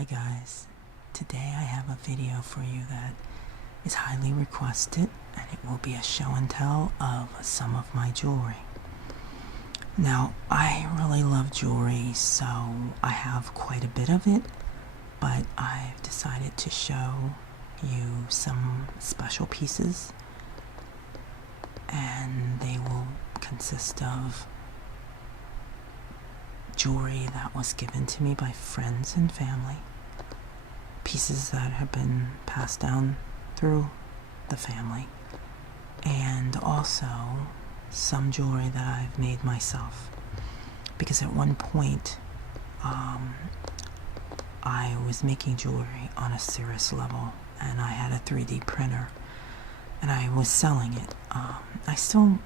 Hi guys, today I have a video for you that is highly requested, and it will be a show and tell of some of my jewelry. Now, I really love jewelry, so I have quite a bit of it, but I've decided to show you some special pieces, and they will consist of jewelry that was given to me by friends and family, pieces that have been passed down through the family, and also some jewelry that I've made myself, because at one point I was making jewelry on a serious level, and I had a 3D printer and I was selling it. I still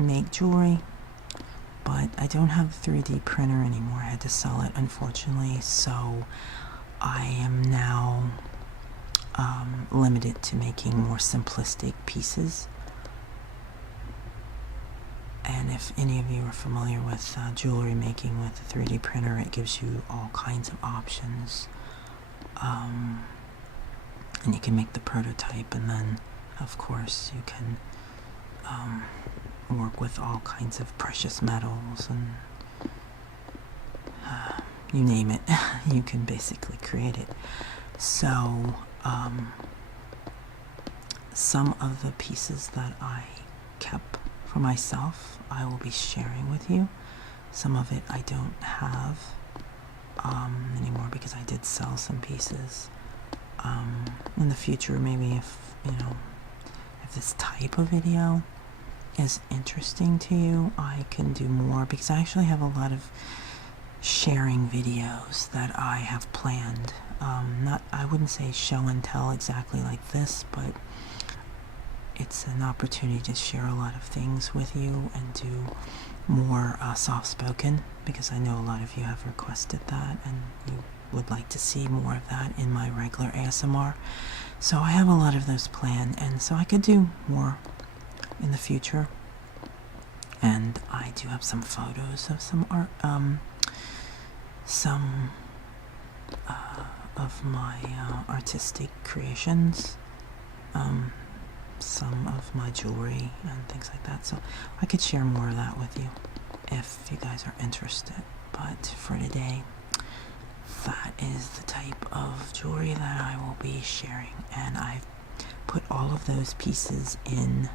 make jewelry, but I don't have a 3D printer anymore. I had to sell it, unfortunately, so I am now limited to making more simplistic pieces. And if any of you are familiar with jewelry making with a 3D printer, it gives you all kinds of options. And you can make the prototype, and then of course you can work with all kinds of precious metals and you name it. You can basically create it. So some of the pieces that I kept for myself I will be sharing with you. Some of it I don't have anymore because I did sell some pieces. In the future, maybe if this type of video is interesting to you, I can do more, because I actually have a lot of sharing videos that I have planned. I wouldn't say show and tell exactly like this, but it's an opportunity to share a lot of things with you and do more soft-spoken, because I know a lot of you have requested that and you would like to see more of that in my regular ASMR. So I have a lot of those planned, and so I could do more in the future. And I do have some photos of some art, of my artistic creations, some of my jewelry and things like that, so I could share more of that with you if you guys are interested. But for today, that is the type of jewelry that I will be sharing, and I've put all of those pieces in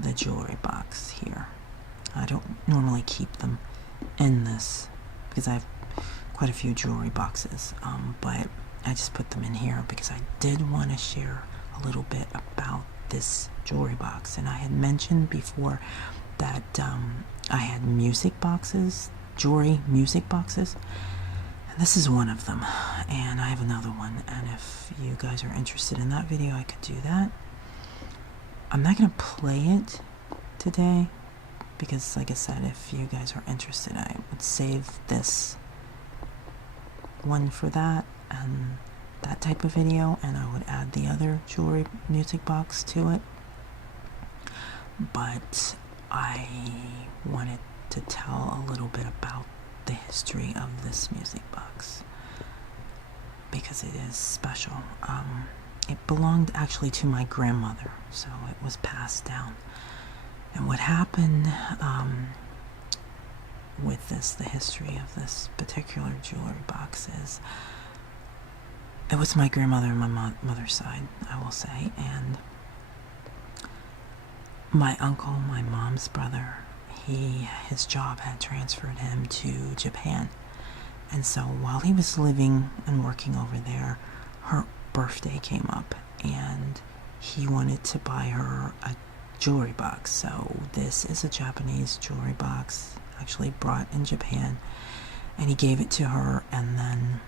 the jewelry box here. I don't normally keep them in this because I have quite a few jewelry boxes, but I just put them in here because I did want to share a little bit about this jewelry box. And I had mentioned before that I had music boxes, jewelry music boxes, and this is one of them, and I have another one, and if you guys are interested in that video, I could do that. I'm not going to play it today because, like I said, if you guys are interested, I would save this one for that and that type of video, and I would add the other jewelry music box to it. But I wanted to tell a little bit about the history of this music box because it is special. It belonged actually to my grandmother, so it was passed down. And what happened with this, the history of this particular jewelry box, is it was my grandmother on my mother's side, I will say, and my uncle, my mom's brother, his job had transferred him to Japan, and so while he was living and working over there, her birthday came up, and he wanted to buy her a jewelry box. So this is a Japanese jewelry box, actually brought in Japan, and he gave it to her, and then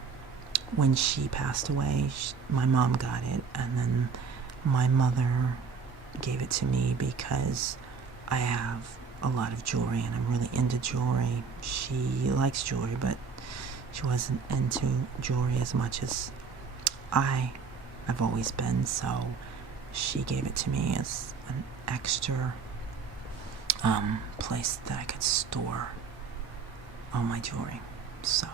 when she passed away, my mom got it, and then my mother gave it to me because I have a lot of jewelry and I'm really into jewelry. She likes jewelry, but she wasn't into jewelry as much as I have always been, so she gave it to me as an extra place that I could store all my jewelry. So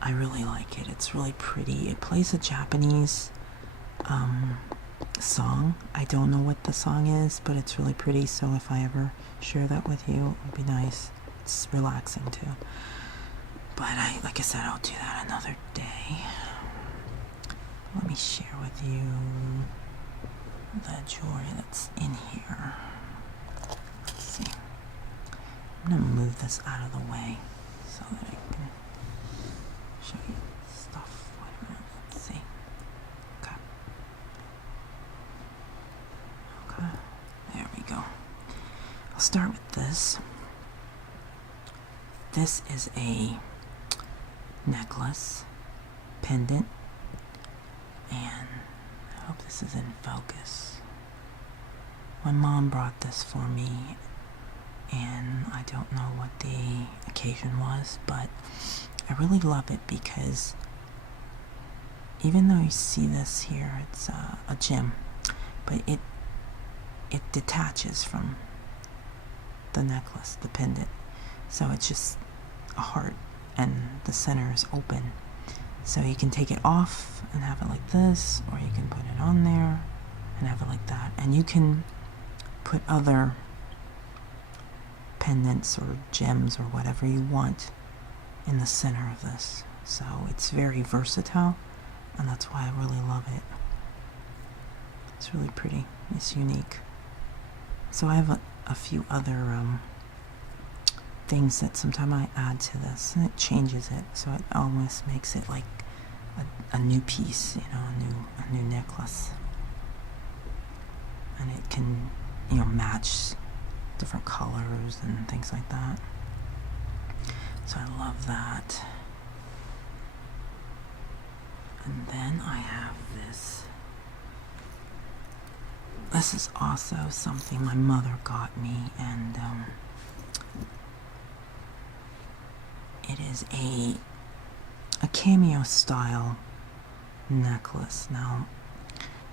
I really like it. It's really pretty. It plays a Japanese song. I don't know what the song is, but it's really pretty, so if I ever share that with you, it would be nice. It's relaxing too. But like I said, I'll do that another day. Let me share with you the jewelry that's in here. Let's see. I'm gonna move this out of the way so that I can show you stuff. Wait a minute. Let's see. Okay. Okay. There we go. I'll start with this. This is a necklace, pendant, and I hope this is in focus. My mom brought this for me, and I don't know what the occasion was, but I really love it because even though you see this here, it's a gem, but it detaches from the necklace, the pendant, so it's just a heart, and the center is open, so you can take it off and have it like this, or you can put it on there and have it like that, and you can put other pendants or gems or whatever you want in the center of this. So it's very versatile, and that's why I really love it. It's really pretty. It's unique. So I have a few other things that sometimes I add to this, and it changes it, so it almost makes it like a new piece, you know, a new necklace, and it can, you know, match different colors and things like that. So I love that. And then I have this. This is also something my mother got me, and it is a cameo style necklace. Now,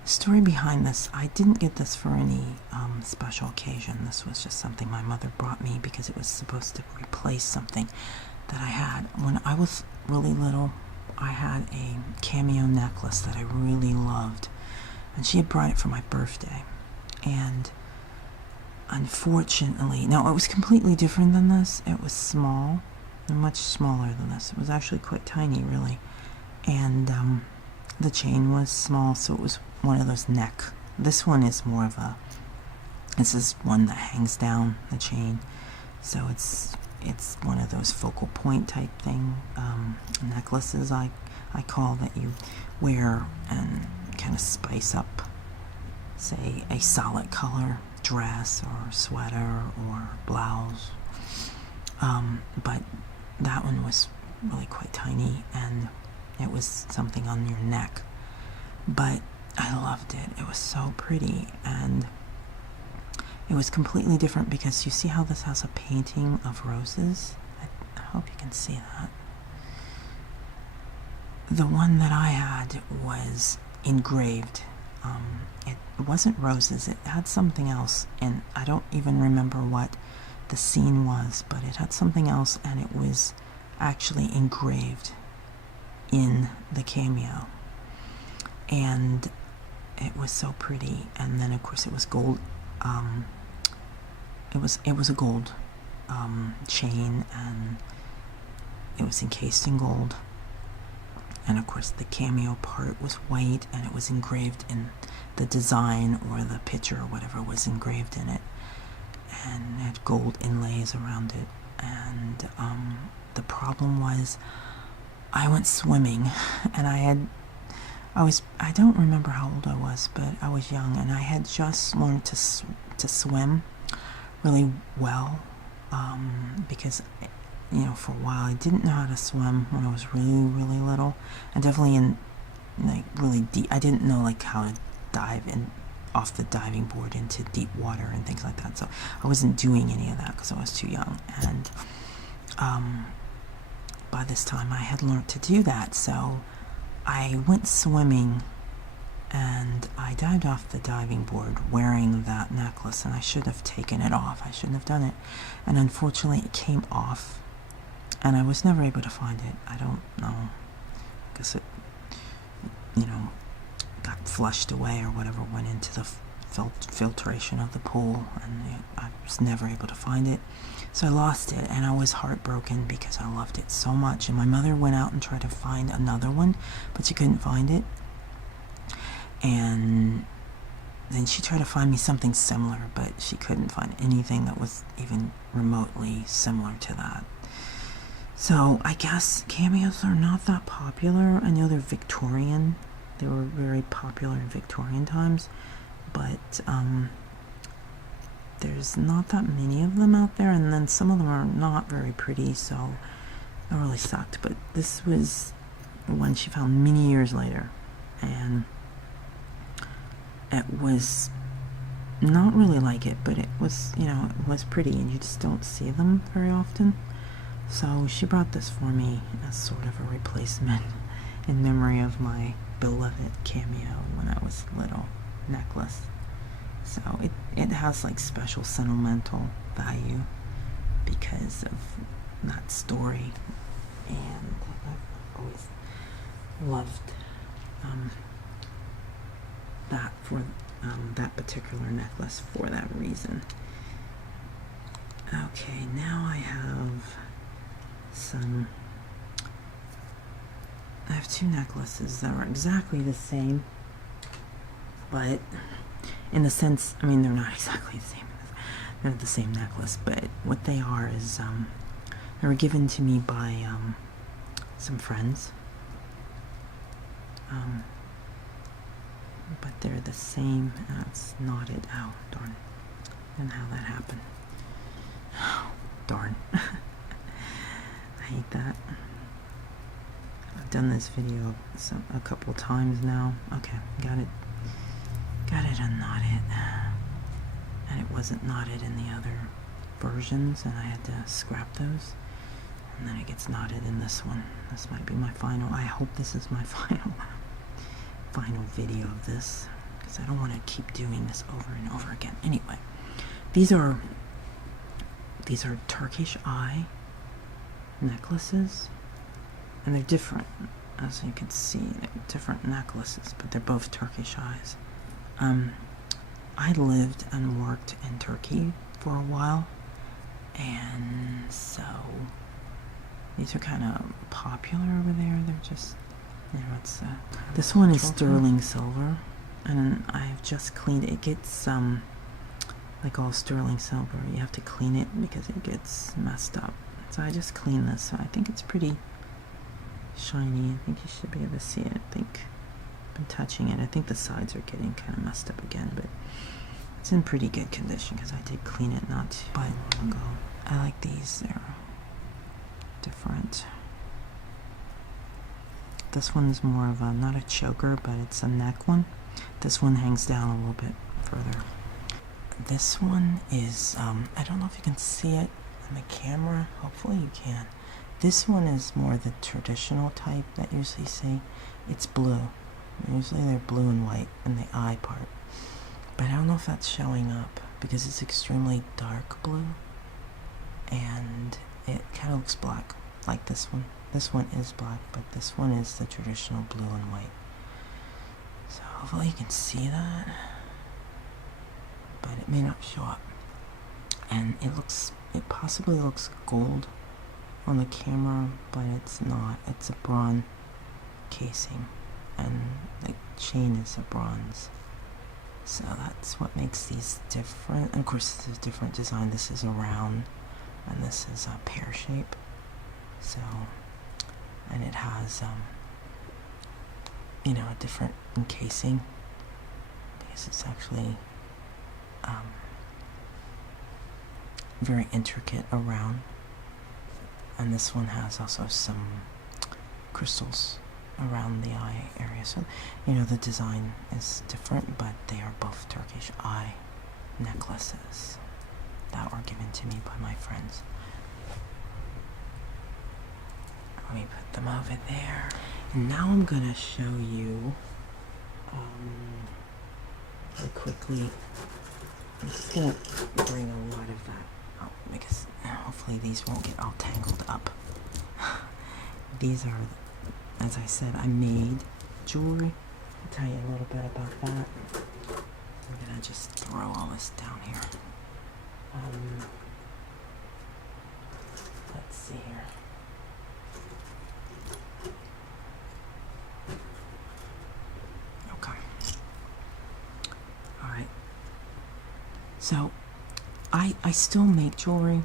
the story behind this, I didn't get this for any special occasion. This was just something my mother brought me because it was supposed to replace something that I had. When I was really little, I had a cameo necklace that I really loved, and she had brought it for my birthday. And unfortunately, now it was completely different than this. It was small, much smaller than this. It was actually quite tiny, really, and the chain was small, so it was one of those neck. This one is more of a, this is one that hangs down the chain, so it's one of those focal point type thing necklaces I call, that you wear and kind of spice up, say, a solid color dress or sweater or blouse. But that one was really quite tiny, and it was something on your neck. But I loved it. It was so pretty, and it was completely different because you see how this has a painting of roses? I hope you can see that. The one that I had was engraved. It wasn't roses, it had something else, and I don't even remember what the scene was, but it had something else, and it was actually engraved in the cameo, and it was so pretty. And then of course it was gold. It was a gold chain, and it was encased in gold, and of course the cameo part was white, and it was engraved in the design, or the picture or whatever was engraved in it, and it had gold inlays around it. And the problem was, I went swimming, and I don't remember how old I was, but I was young, and I had just learned to swim really well, because, you know, for a while I didn't know how to swim when I was really little, and definitely in like really deep. I didn't know like how to dive in off the diving board into deep water and things like that, so I wasn't doing any of that because I was too young. And by this time I had learned to do that, so I went swimming, and I dived off the diving board wearing that necklace, and I should have taken it off. I shouldn't have done it, and unfortunately it came off, and I was never able to find it. I don't know. I guess it, got flushed away or whatever, went into the filtration of the pool, and I was never able to find it. So I lost it, and I was heartbroken because I loved it so much. And my mother went out and tried to find another one, but she couldn't find it. And then she tried to find me something similar, but she couldn't find anything that was even remotely similar to that. So I guess cameos are not that popular. I know they're Victorian. They were very popular in Victorian times, but there's not that many of them out there, and then some of them are not very pretty, so it really sucked. But this was one she found many years later, and it was not really like it, but it was, it was pretty, and you just don't see them very often. So she brought this for me as sort of a replacement in memory of my beloved cameo when I was little necklace. So it has like special sentimental value because of that story, and I've always loved that for that particular necklace for that reason. Okay, now I have I have two necklaces that are exactly the same, but in the sense, they're not exactly the same. They're the same necklace, but what they are is, they were given to me by, some friends. But they're the same, and it's knotted. Oh, darn. I don't know how that happened. Oh, darn. I hate that. I've done this video a couple times now. Okay, got it unknotted, and it wasn't knotted in the other versions, and I had to scrap those, and then it gets knotted in this one. This might be my final. I hope this is my final video of this, because I don't want to keep doing this over and over again. Anyway, these are Turkish eye necklaces, and they're different, as you can see. They're different necklaces, but they're both Turkish eyes. I lived and worked in Turkey for a while, and so these are kind of popular over there. They're just, it's this one is sterling silver, and I've just cleaned it. It gets like all sterling silver, you have to clean it because it gets messed up. So I just cleaned this. So I think it's pretty shiny. I think you should be able to see it. I think I've been touching it. I think the sides are getting kind of messed up again, but it's in pretty good condition because I did clean it not too long ago. I like these. They're different. This one's more of a, not a choker, but it's a neck one. This one hangs down a little bit further. This one is, I don't know if you can see it on the camera. Hopefully you can. This one is more the traditional type that you usually see. It's blue. Usually they're blue and white in the eye part. But I don't know if that's showing up because it's extremely dark blue. And it kind of looks black, like this one. This one is black, but this one is the traditional blue and white. So hopefully you can see that. But it may not show up. And it possibly looks gold on the camera, but it's not. It's a bronze casing, and the chain is a bronze. So that's what makes these different. And of course, this is a different design. This is a round, and this is a pear shape. So, and it has, a different encasing, because it's actually very intricate around. And this one has also some crystals around the eye area. So, the design is different, but they are both Turkish eye necklaces that were given to me by my friends. Let me put them over there. And now I'm gonna show you really quickly. I'm just gonna bring a lot of that out because hopefully these won't get all tangled up. these are, as I said, I made jewelry. I'll tell you a little bit about that. I'm gonna just throw all this down here. Let's see here. Okay. All right. So, I still make jewelry,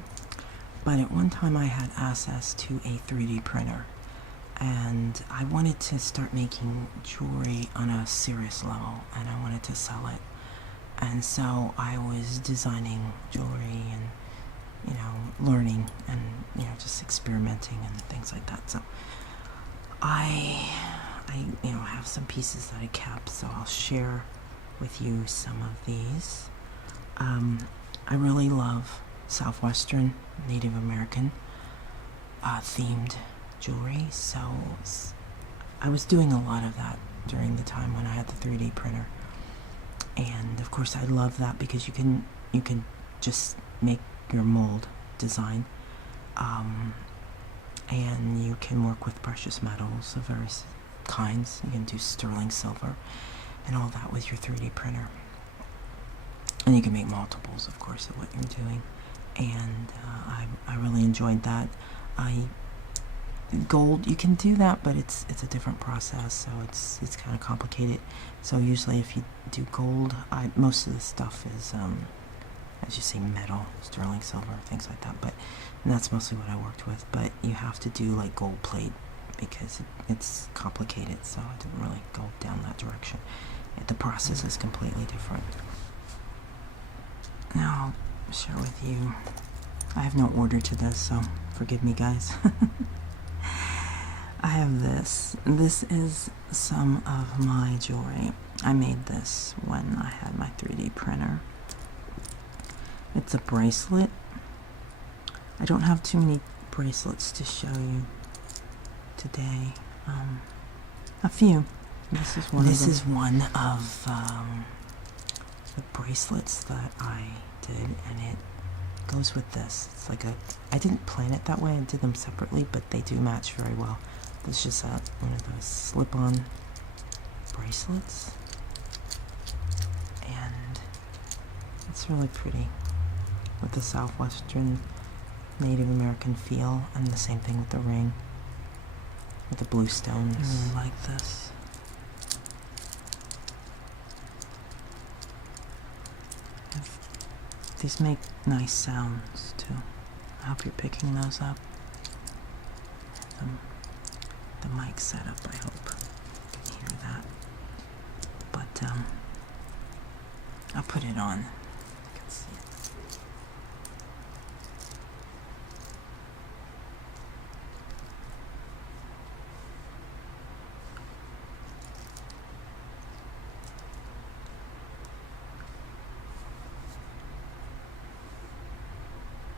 but at one time I had access to a 3D printer, and I wanted to start making jewelry on a serious level, and I wanted to sell it. And so I was designing jewelry and, you know, learning and, you know, just experimenting and things like that. So I you know, have some pieces that I kept, so I'll share with you some of these. I really love Southwestern Native American themed jewelry, so I was doing a lot of that during the time when I had the 3D printer. And of course I love that because you can just make your mold design, and you can work with precious metals of various kinds. You can do sterling silver and all that with your 3D printer, and you can make multiples, of course, of what you're doing. And I really enjoyed that. Gold, you can do that, but it's a different process, so it's kind of complicated. So usually if you do gold, most of the stuff is as you say, metal, sterling silver, things like that, and that's mostly what I worked with. But you have to do like gold plate because it's complicated, so I didn't really go down that direction. The process is completely different. Now I'll share with you, I have no order to this, so forgive me guys. I have this. This is some of my jewelry. I made this when I had my 3D printer. It's a bracelet. I don't have too many bracelets to show you today. A few. This is one. This is one of the bracelets that I did, and it goes with this. It's like I didn't plan it that way. I did them separately, but they do match very well. This is just one of those slip-on bracelets, and it's really pretty with the Southwestern Native American feel, and the same thing with the ring with the blue stones. I really like this. These make nice sounds too. I hope you're picking those up. The mic setup, I hope you can hear that. But I'll put it on. You can see it.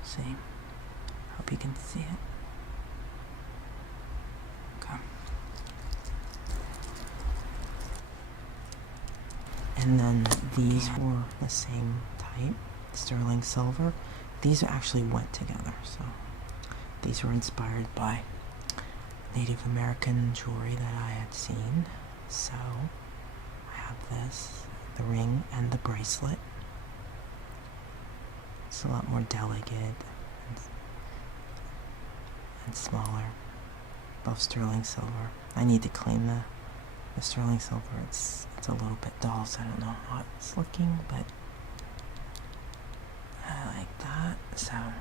See? Hope you can see it. Okay. And then these were the same type, sterling silver. These actually went together, so these were inspired by Native American jewelry that I had seen. So I have this, the ring and the bracelet. It's a lot more delicate and smaller. Both sterling silver. I need to clean the sterling silver. It's a little bit dull, so I don't know how it's looking, but I like that. So I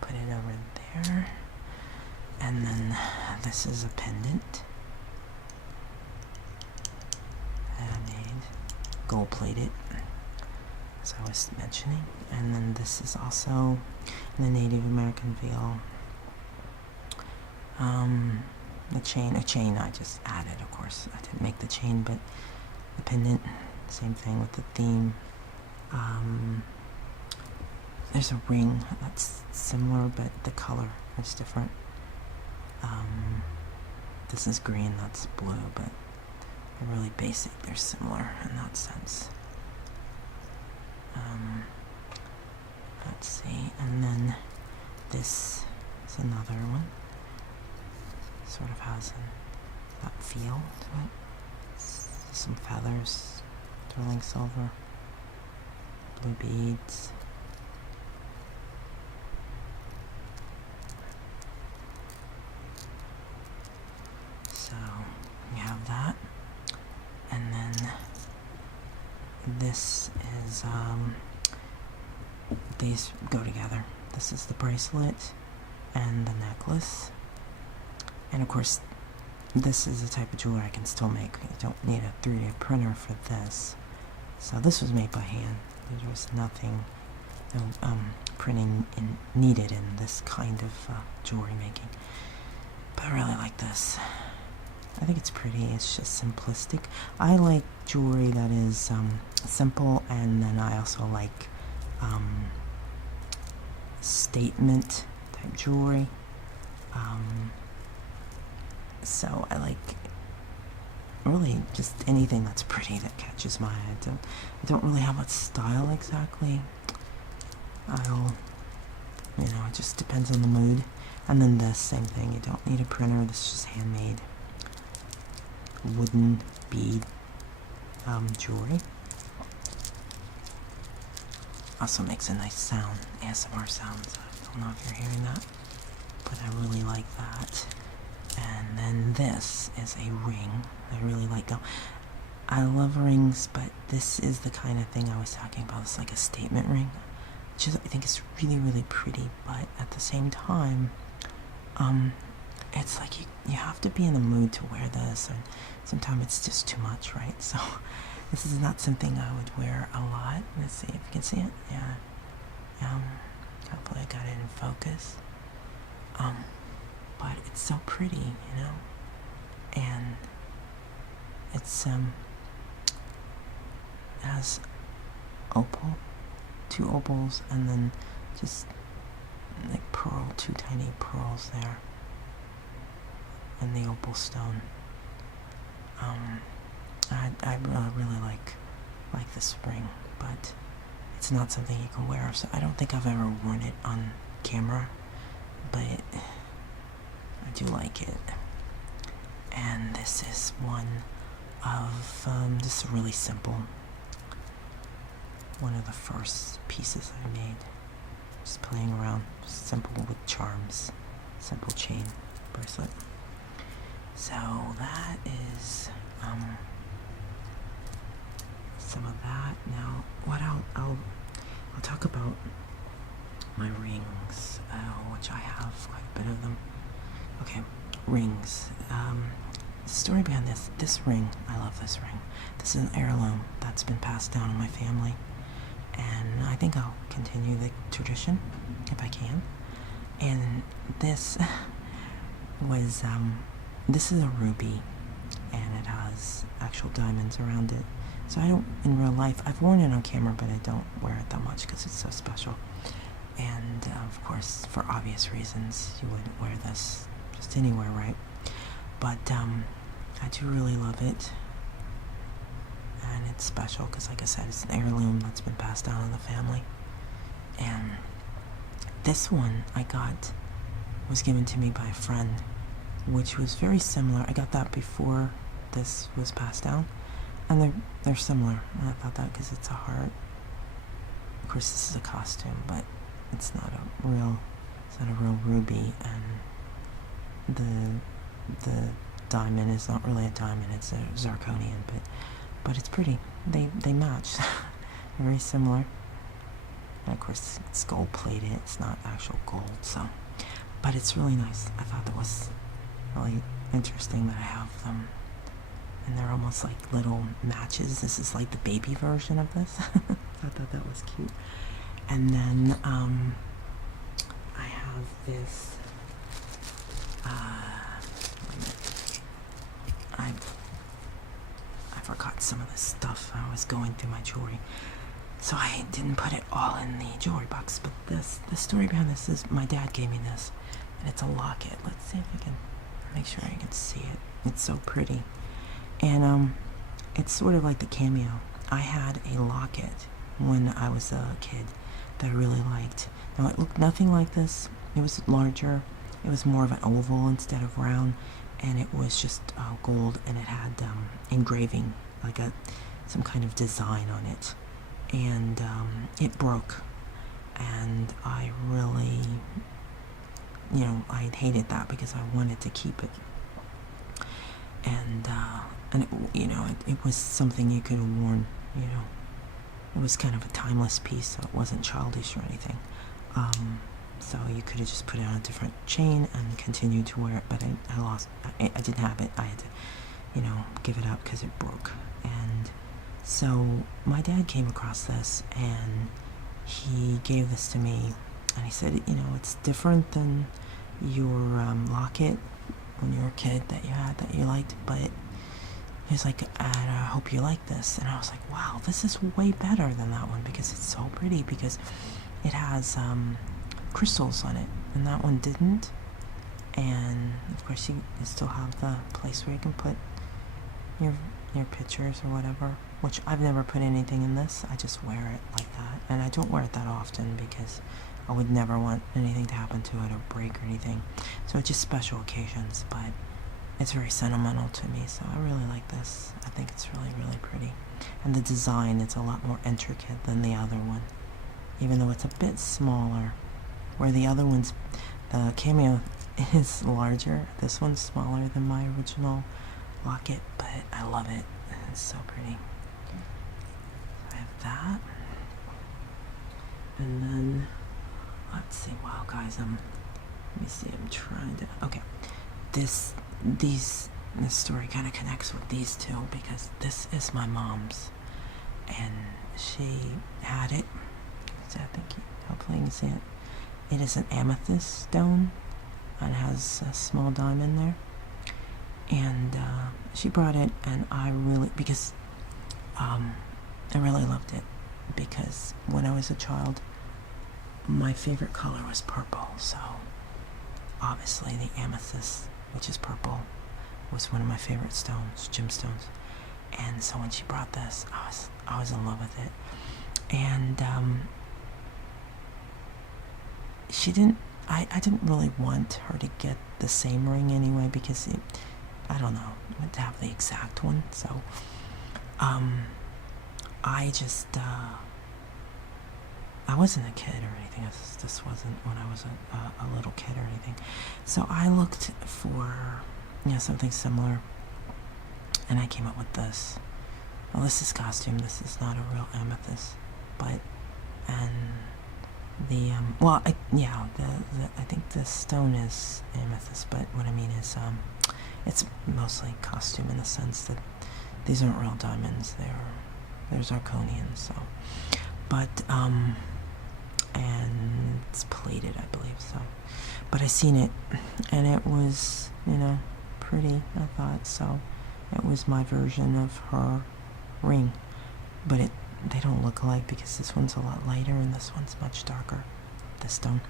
put it over there. And then this is a pendant that I made, gold plated, as I was mentioning. And then this is also in the Native American feel. A chain I just added, of course. I didn't make the chain, but the pendant, same thing with the theme. There's a ring that's similar, but the color is different. This is green, that's blue, but they're really basic. They're similar in that sense. Let's see, and then this is another one. sort of has that feel to it. Some feathers, sterling silver, blue beads. So we have that, and then this is these go together. This is the bracelet and the necklace, and of course this is the type of jewelry I can still make. You don't need a 3D printer for this. So this was made by hand. There was nothing, no printing needed in this kind of jewelry making. But I really like this. I think it's pretty. It's just simplistic. I like jewelry that is simple, and then I also like statement type jewelry. So I like really just anything that's pretty that catches my eye. I don't really have a style exactly. It just depends on the mood. And then this, same thing. You don't need a printer. This is just handmade wooden bead jewelry. Also makes a nice sound, ASMR sounds. I don't know if you're hearing that, but I really like that. And then this is a ring. I really like them. I love rings, but this is the kind of thing I was talking about. It's like a statement ring. I think it's really, really pretty, but at the same time, it's like you have to be in the mood to wear this, and sometimes it's just too much, right? So this is not something I would wear a lot. Let's see if you can see it. Yeah. Hopefully I got it in focus. But it's so pretty, and it's it has two opals, and then just like two tiny pearls there, and the opal stone. I really like this ring, but it's not something you can wear. So I don't think I've ever worn it on camera, but I do like it. And this is one of just really simple. One of the first pieces I made. Just playing around, just simple with charms, simple chain bracelet. So that is some of that. Now, what I'll talk about my rings, which I have quite a bit of them. Okay, rings. The story behind this ring, I love this ring. This is an heirloom that's been passed down in my family, and I think I'll continue the tradition if I can. And this was, this is a ruby, and it has actual diamonds around it. So I don't, in real life, I've worn it on camera, but I don't wear it that much because it's so special. And of course, for obvious reasons, you wouldn't wear this just anywhere, right? But I do really love it, and it's special because, like I said, it's an heirloom that's been passed down in the family. And this one I got was given to me by a friend, which was very similar. I got that before this was passed down, and they're similar. And I thought that because it's a heart. Of course, this is a costume, but it's not a real ruby, and the diamond is not really a diamond, it's a zirconian, but it's pretty. They match. They're very similar. And of course it's gold plated, it's not actual gold, so, but it's really nice. I thought that was really interesting that I have them, and they're almost like little matches. This is like the baby version of this. I thought that was cute. And then I have this I forgot some of the stuff. I was going through my jewelry, so I didn't put it all in the jewelry box. But the story behind this is my dad gave me this, and it's a locket. Let's see if I can make sure I can see it. It's so pretty, and it's sort of like the cameo. I had a locket when I was a kid that I really liked. Now it looked nothing like this. It was larger. It was more of an oval instead of round, and it was just gold, and it had engraving, like some kind of design on it, and it broke, and I really, I hated that because I wanted to keep it, and it was something you could have worn, it was kind of a timeless piece, so it wasn't childish or anything. So you could have just put it on a different chain and continued to wear it, but I lost, I didn't have it. I had to, give it up because it broke. And so my dad came across this, and he gave this to me, and he said, it's different than your locket when you were a kid that you had that you liked, but he's like, I hope you like this. And I was like, wow, this is way better than that one because it's so pretty, because it has crystals on it, and that one didn't. And of course you still have the place where you can put your pictures or whatever, which I've never put anything in this. I just wear it like that, and I don't wear it that often because I would never want anything to happen to it or break or anything, so it's just special occasions. But it's very sentimental to me, so I really like this. I think it's really, really pretty, and the design is a lot more intricate than the other one, even though it's a bit smaller. Where the other one's, the cameo is larger, this one's smaller than my original locket, but I love it. It's so pretty. I have that, and then let's see. Wow, guys, let me see. I'm trying to. Okay, this story kind of connects with these two because this is my mom's, and she had it. So I think hopefully you can see it. It is an amethyst stone, and it has a small diamond there. And she brought it, and I really loved it, because when I was a child, my favorite color was purple. So obviously the amethyst, which is purple, was one of my favorite stones, gemstones. And so when she brought this, I was in love with it. And she didn't, I didn't really want her to get the same ring anyway, because I don't know, to have the exact one. So I just I wasn't a kid or anything. This wasn't when I was a little kid or anything. So I looked for something similar, and I came up with this. Well, this is costume. This is not a real amethyst, but the I think the stone is amethyst, but what I mean is it's mostly costume in the sense that these aren't real diamonds. They're zirconian. So, but and it's plated, I believe. So, but I seen it, and it was pretty, I thought. So it was my version of her ring, but they don't look alike because this one's a lot lighter and this one's much darker, this stone.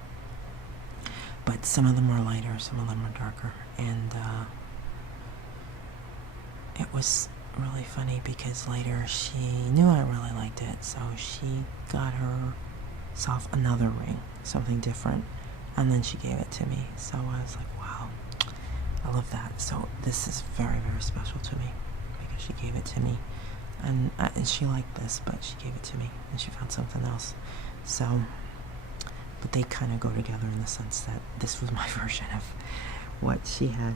But some of them are lighter, some of them are darker, and it was really funny because later she knew I really liked it, so she got herself another ring, something different, and then she gave it to me. So I was like, wow, I love that. So this is very, very special to me because she gave it to me. And she liked this, but she gave it to me, and she found something else. So, but they kind of go together in the sense that this was my version of what she had.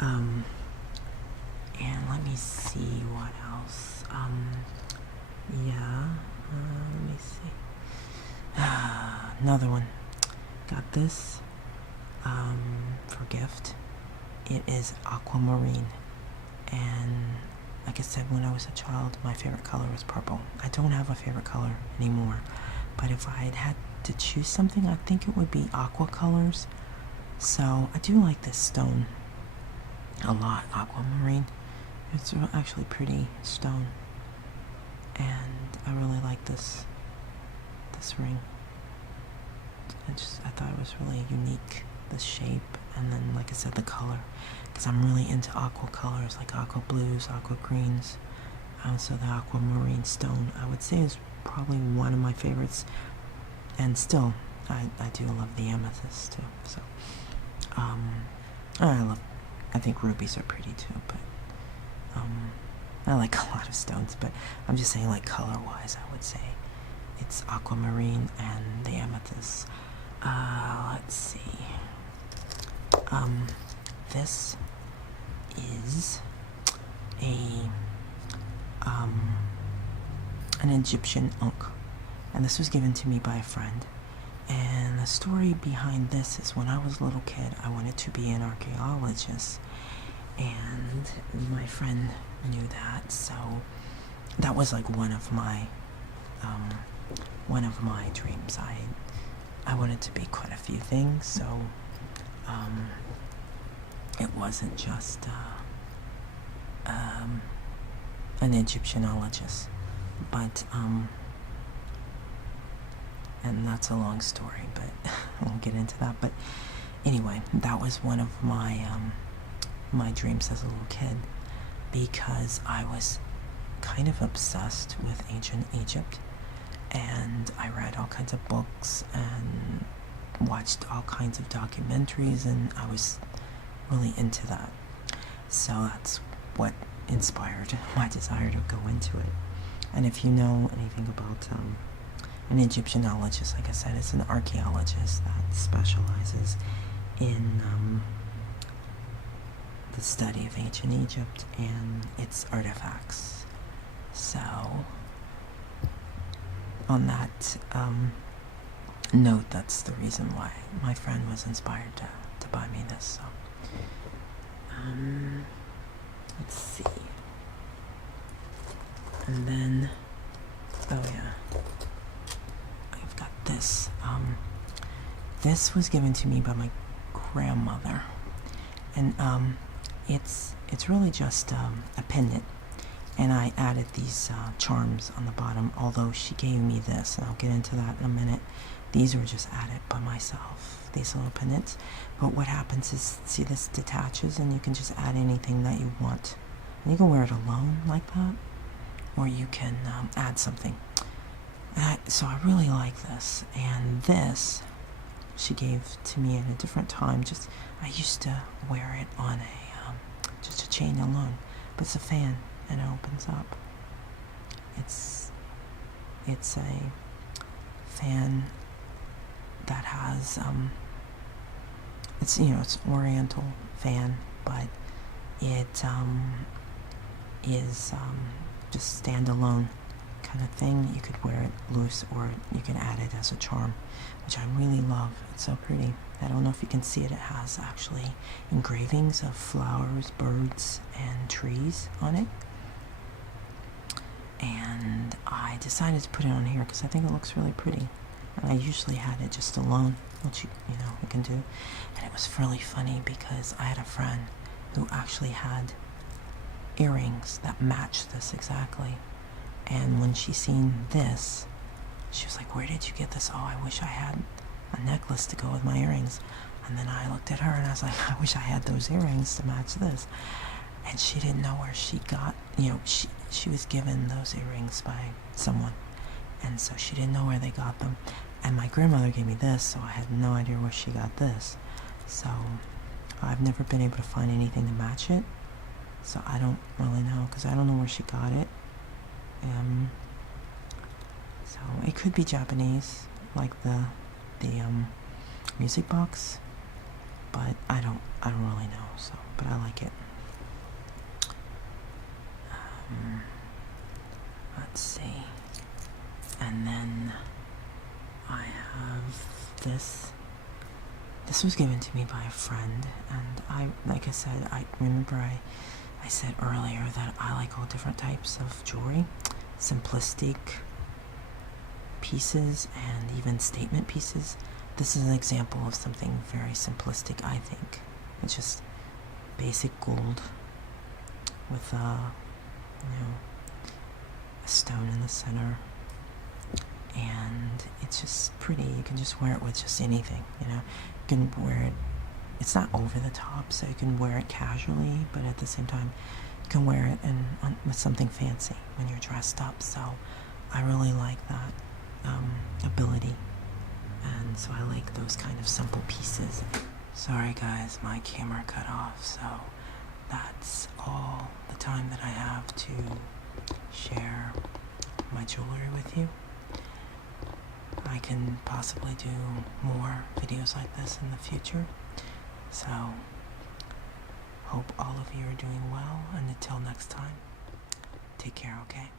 And let me see what else. Let me see. Another one. Got this for gift. It is aquamarine, and like I said, when I was a child, my favorite color was purple. I don't have a favorite color anymore, but if I had to choose something, I think it would be aqua colors. So I do like this stone a lot, aquamarine. It's actually pretty stone, and I really like this ring. I thought it was really unique, the shape, and then, like I said, the color, because I'm really into aqua colors, like aqua blues, aqua greens. So the aquamarine stone, I would say, is probably one of my favorites, and still, I do love the amethyst too. So, I love I think rubies are pretty too, but I like a lot of stones, but I'm just saying, like, color-wise, I would say it's aquamarine and the amethyst. Let's see. This is an Egyptian unk, and this was given to me by a friend. And the story behind this is, when I was a little kid, I wanted to be an archaeologist, and my friend knew that, so that was like one of my dreams. I wanted to be quite a few things, so it wasn't just an Egyptianologist, but and that's a long story, but I won't get into that. But anyway, that was one of my my dreams as a little kid, because I was kind of obsessed with ancient Egypt, and I read all kinds of books and watched all kinds of documentaries, and I was really into that. So that's what inspired my desire to go into it. And if you know anything about an Egyptianologist, like I said, it's an archaeologist that specializes in the study of ancient Egypt and its artifacts. So, on that note, that's the reason why my friend was inspired to buy me this. So, let's see. And then, oh yeah, I've got this. This was given to me by my grandmother, and it's really just a pendant, and I added these charms on the bottom, although she gave me this, and I'll get into that in a minute. These were just added by myself, these little pendants. But what happens is, see, this detaches, and you can just add anything that you want. And you can wear it alone like that, or you can add something. So I really like this. And this, she gave to me at a different time. Just, I used to wear it on just a chain alone. But it's a fan, and it opens up. It's a fan that has it's, you know, it's Oriental fan, but it is just standalone kind of thing. You could wear it loose, or you can add it as a charm, which I really love. It's so pretty. I don't know if you can see it. It has actually engravings of flowers, birds, and trees on it. And I decided to put it on here because I think it looks really pretty. And I usually had it just alone, which you can do. And it was really funny because I had a friend who actually had earrings that matched this exactly. And when she seen this, she was like, "Where did you get this?" "Oh, I wish I had a necklace to go with my earrings." And then I looked at her and I was like, "I wish I had those earrings to match this." And she didn't know where she got, she was given those earrings by someone. And so she didn't know where they got them. And my grandmother gave me this, so I had no idea where she got this. So I've never been able to find anything to match it. So I don't really know, because I don't know where she got it. So it could be Japanese, like the music box, but I don't really know. So, but I like it. Let's see. And then I have this. This was given to me by a friend, and like I said, I remember I said earlier that I like all different types of jewelry, simplistic pieces and even statement pieces. This is an example of something very simplistic, I think. It's just basic gold with a stone in the center, and it's just pretty. You can just wear it with just anything, you can wear it. It's not over the top, so you can wear it casually, but at the same time you can wear it with something fancy when you're dressed up. So I really like that ability, and so I like those kind of simple pieces. Sorry guys, my camera cut off, so that's all the time that I have to share my jewelry with you. I can possibly do more videos like this in the future. So, hope all of you are doing well, and until next time, take care, okay?